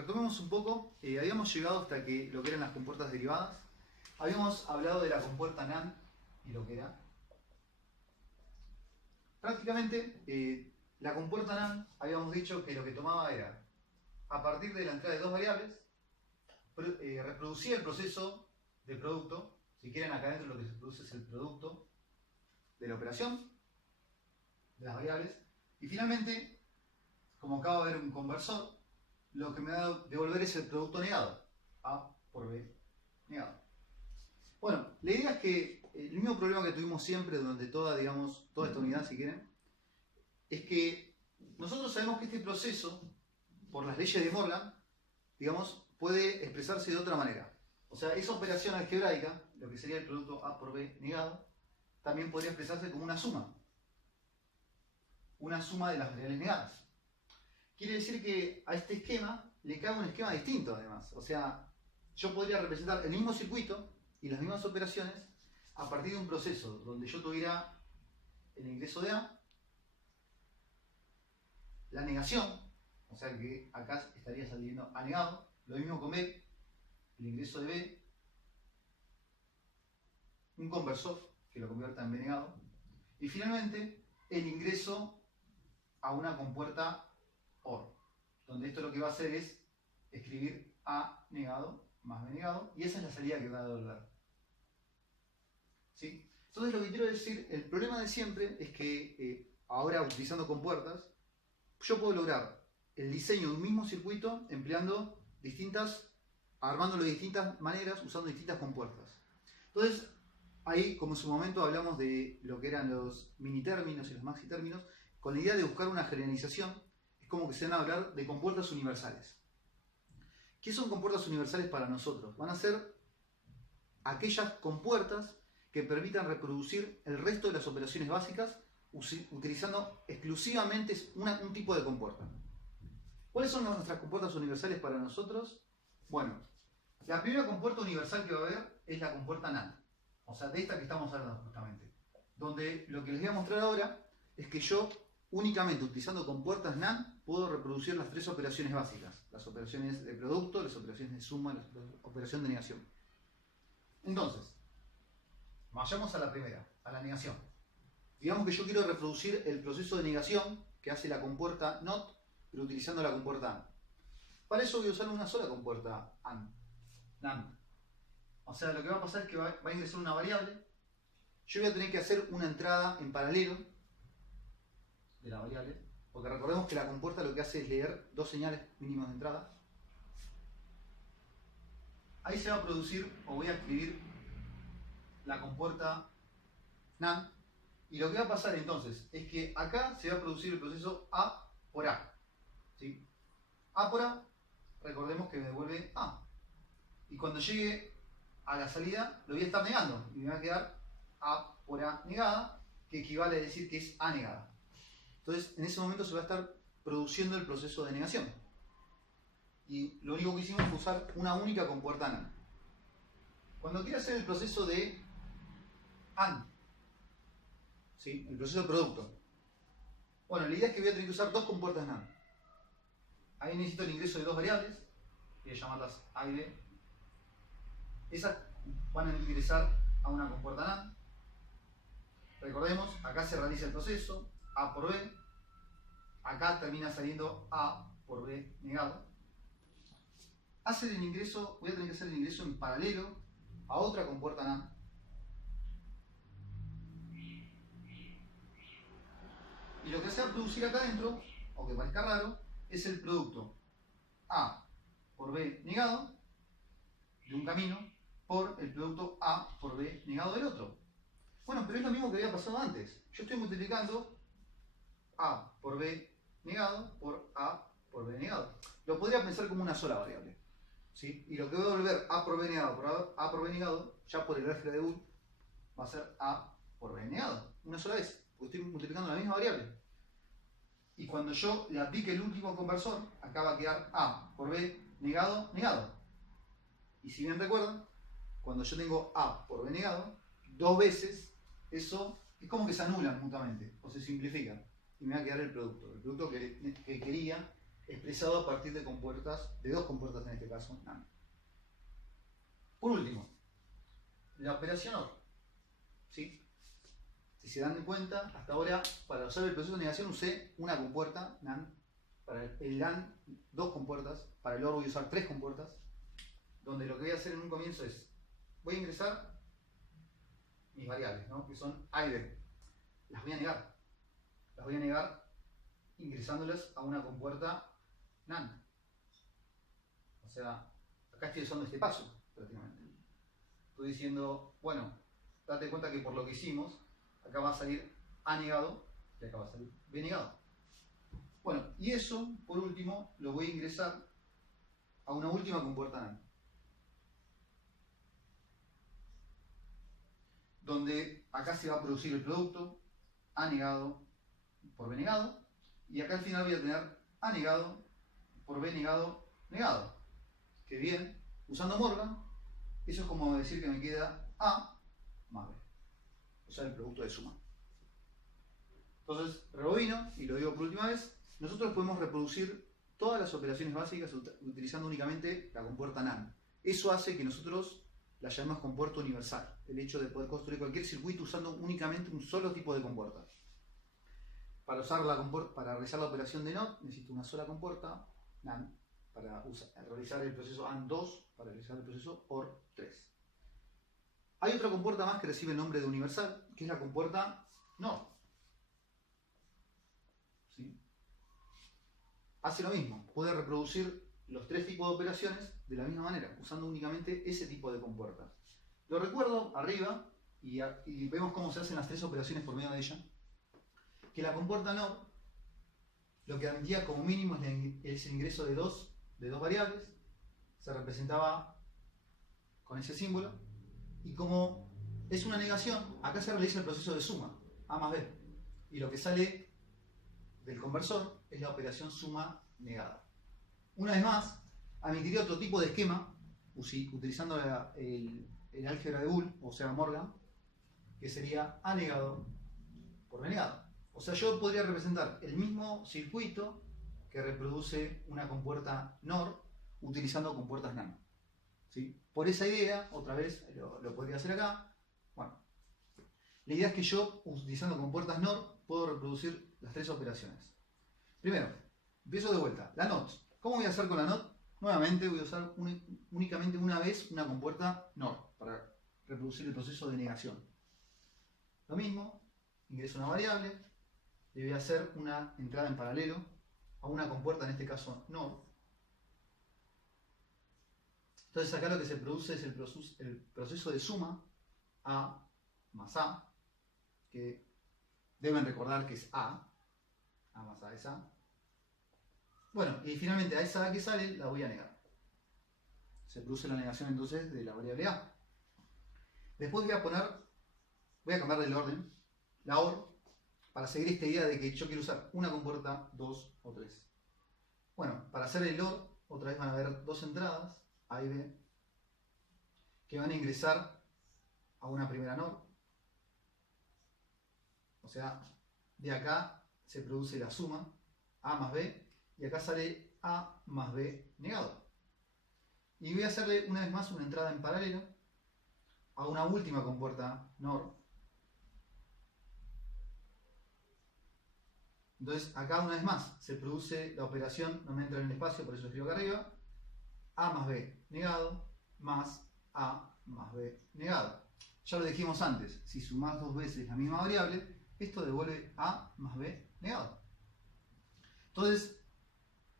retomemos un poco. Habíamos llegado hasta que lo que eran las compuertas derivadas. Habíamos hablado de la compuerta NAND y lo que era. Prácticamente, la compuerta NAND habíamos dicho que lo que tomaba era, a partir de la entrada de dos variables, reproducía el proceso de producto. Si quieren, acá adentro lo que se produce es el producto de la operación de las variables. Y finalmente, como acaba de ver un conversor, lo que me va a devolver es el producto negado. A por B negado. Bueno, la idea es que el mismo problema que tuvimos siempre durante toda esta unidad, si quieren, es que nosotros sabemos que este proceso, por las leyes de Morgan, puede expresarse de otra manera. O sea, esa operación algebraica, lo que sería el producto A por B negado, también podría expresarse como una suma. Una suma de las variables negadas. Quiere decir que a este esquema le cabe un esquema distinto, además. O sea, yo podría representar el mismo circuito y las mismas operaciones a partir de un proceso donde yo tuviera el ingreso de A, la negación, o sea que acá estaría saliendo A negado, lo mismo con B, el ingreso de B, un conversor que lo convierta en B negado, y finalmente el ingreso a una compuerta OR, donde esto lo que va a hacer es escribir A negado más B negado, y esa es la salida que va a devolver. ¿Sí? Entonces lo que quiero decir, el problema de siempre es que ahora utilizando compuertas, yo puedo lograr el diseño de un mismo circuito armándolo de distintas maneras, usando distintas compuertas. Entonces, ahí, como en su momento hablamos de lo que eran los mini términos y los maxi términos, con la idea de buscar una generalización, es como que se van a hablar de compuertas universales. ¿Qué son compuertas universales para nosotros? Van a ser aquellas compuertas que permitan reproducir el resto de las operaciones básicas utilizando exclusivamente un tipo de compuerta. ¿Cuáles son nuestras compuertas universales para nosotros? Bueno, la primera compuerta universal que va a haber es la compuerta NAND. O sea, de esta que estamos hablando justamente. Donde lo que les voy a mostrar ahora es que yo, únicamente utilizando compuertas NAND, puedo reproducir las tres operaciones básicas. Las operaciones de producto, las operaciones de suma, la operación de negación. Entonces, vayamos a la primera, a la negación. Digamos que yo quiero reproducir el proceso de negación que hace la compuerta NOT, pero utilizando la compuerta AND. Para eso voy a usar una sola compuerta NAND. O sea, lo que va a pasar es que va a ingresar una variable. Yo voy a tener que hacer una entrada en paralelo de la variable, porque recordemos que la compuerta lo que hace es leer dos señales mínimas de entrada. Ahí se va a producir, o voy a escribir, la compuerta NAND. Y lo que va a pasar entonces es que acá se va a producir el proceso A por A. ¿Sí? A por A, recordemos que me devuelve A. Y cuando llegue a la salida, lo voy a estar negando. Y me va a quedar A por A negada, que equivale a decir que es A negada. Entonces, en ese momento se va a estar produciendo el proceso de negación. Y lo único que hicimos fue usar una única compuerta NAND. Cuando quiero hacer el proceso de AND, ¿sí? El proceso de producto. Bueno, la idea es que voy a tener que usar dos compuertas NAND. Ahí necesito el ingreso de dos variables. Voy a llamarlas A y B. Esas van a ingresar a una compuerta NAND. Recordemos, acá se realiza el proceso, A por B. Acá termina saliendo A por B negado. Voy a tener que hacer el ingreso en paralelo a otra compuerta NAND. Y lo que se va a producir acá adentro, aunque parezca raro, es el producto A por B negado de un camino por el producto A por B negado del otro. Bueno, pero es lo mismo que había pasado antes. Yo estoy multiplicando A por B negado por A por B negado. Lo podría pensar como una sola variable. ¿Sí? Y lo que voy a devolver A por B negado por A por B negado, ya por el gráfico de Boole, va a ser A por B negado. Una sola vez, porque estoy multiplicando la misma variable. Y cuando yo le aplique el último conversor, acá va a quedar A por B negado, negado. Y si bien recuerdan, cuando yo tengo A por B negado, dos veces, eso es como que se anulan mutuamente, o se simplifican. Y me va a quedar el producto. El producto que quería expresado a partir de compuertas, de dos compuertas en este caso, NAND. Por último, la operación OR. ¿Sí? Si se dan cuenta, hasta ahora, para usar el proceso de negación usé una compuerta, NAND. Para el NAND, dos compuertas. Para el OR voy a usar tres compuertas. Donde lo que voy a hacer en un comienzo es, voy a ingresar mis variables, ¿no? Que son A y B. Las voy a negar. Las voy a negar ingresándolas a una compuerta NAND. O sea, acá estoy usando este paso, prácticamente. Estoy diciendo, bueno, date cuenta que por lo que hicimos, acá va a salir A negado y acá va a salir B negado. Bueno, y eso, por último, lo voy a ingresar a una última compuerta NAND. Donde acá se va a producir el producto A negado por B negado, y acá al final voy a tener A negado por B negado negado. Que bien, usando Morgan, eso es como decir que me queda A más B, o sea, el producto de suma. Entonces, rebobino, y lo digo por última vez, nosotros podemos reproducir todas las operaciones básicas utilizando únicamente la compuerta NAND. Eso hace que nosotros la llamemos compuerta universal, el hecho de poder construir cualquier circuito usando únicamente un solo tipo de compuerta. Para realizar la operación de NOT necesito una sola compuerta, NAND, para realizar el proceso AND2, para realizar el proceso OR3. Hay otra compuerta más que recibe el nombre de universal, que es la compuerta NOR. ¿Sí? Hace lo mismo, puede reproducir los tres tipos de operaciones de la misma manera, usando únicamente ese tipo de compuertas. Lo recuerdo arriba y vemos cómo se hacen las tres operaciones por medio de ella. Que la compuerta NOR lo que admitía como mínimo es el ingreso de dos variables, se representaba con ese símbolo, y como es una negación, acá se realiza el proceso de suma, A más B, y lo que sale del conversor es la operación suma negada. Una vez más, admitiría otro tipo de esquema, utilizando el álgebra de Boole, o sea Morgan, que sería A negado por B negado. O sea, yo podría representar el mismo circuito que reproduce una compuerta NOR utilizando compuertas NAND. ¿Sí? Por esa idea, otra vez lo podría hacer acá. Bueno, la idea es que yo, utilizando compuertas NOR, puedo reproducir las tres operaciones. Primero, empiezo de vuelta. La NOT. ¿Cómo voy a hacer con la NOT? Nuevamente voy a usar únicamente una vez una compuerta NOR para reproducir el proceso de negación. Lo mismo, ingreso una variable, le voy a hacer una entrada en paralelo a una compuerta, en este caso NOR. Entonces acá lo que se produce es el proceso de suma A más A, que deben recordar que es A más A es A. Bueno, y finalmente a esa A que sale la voy a negar. Se produce la negación entonces de la variable A. Después voy a cambiar el orden, la OR, para seguir esta idea de que yo quiero usar una compuerta, dos o tres. Bueno, para hacer el OR, otra vez van a haber dos entradas, A y B, que van a ingresar a una primera NOR. O sea, de acá se produce la suma, A más B, y acá sale A más B negado. Y voy a hacerle una vez más una entrada en paralelo a una última compuerta NOR. Entonces acá una vez más se produce la operación, no me entra en el espacio, por eso lo escribo acá arriba, A más B negado más A más B negado. Ya lo dijimos antes, si sumás dos veces la misma variable, esto devuelve A más B negado. Entonces,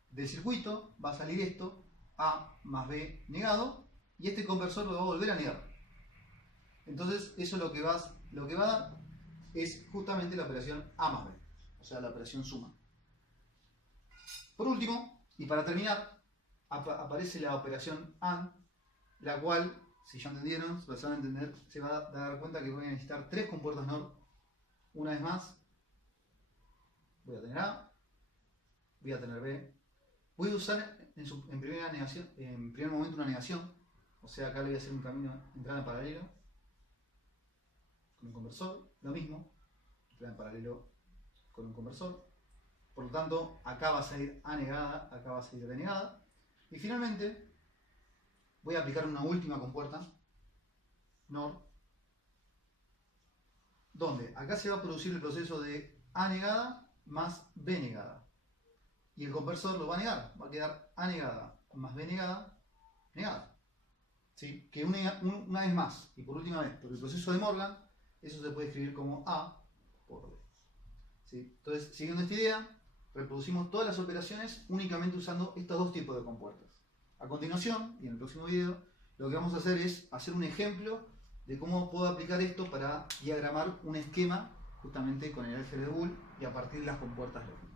del circuito va a salir esto, A más B negado, y este conversor lo va a volver a negar. Entonces, eso lo que va a dar es justamente la operación A más B, o sea, la operación suma. Por último, y para terminar, aparece la operación AND, la cual, si ya entendieron, se va a dar cuenta que voy a necesitar tres compuertas NOR. Una vez más, voy a tener A, voy a tener B. Voy a usar en primer momento una negación, o sea, acá le voy a hacer un camino entrada en paralelo con un conversor, lo mismo, entrada en paralelo con un conversor. Por lo tanto, acá va a salir A negada, acá va a salir B negada. Y finalmente, voy a aplicar una última compuerta, NOR, donde acá se va a producir el proceso de A negada más B negada. Y el conversor lo va a negar, va a quedar A negada más B negada, negada. ¿Sí? Que una vez más, y por última vez, por el proceso de Morgan, eso se puede escribir como A por B. ¿Sí? Entonces, siguiendo esta idea, reproducimos todas las operaciones únicamente usando estos dos tipos de compuertas. A continuación, y en el próximo video, lo que vamos a hacer es hacer un ejemplo de cómo puedo aplicar esto para diagramar un esquema justamente con el álgebra de Boole y a partir de las compuertas lógicas.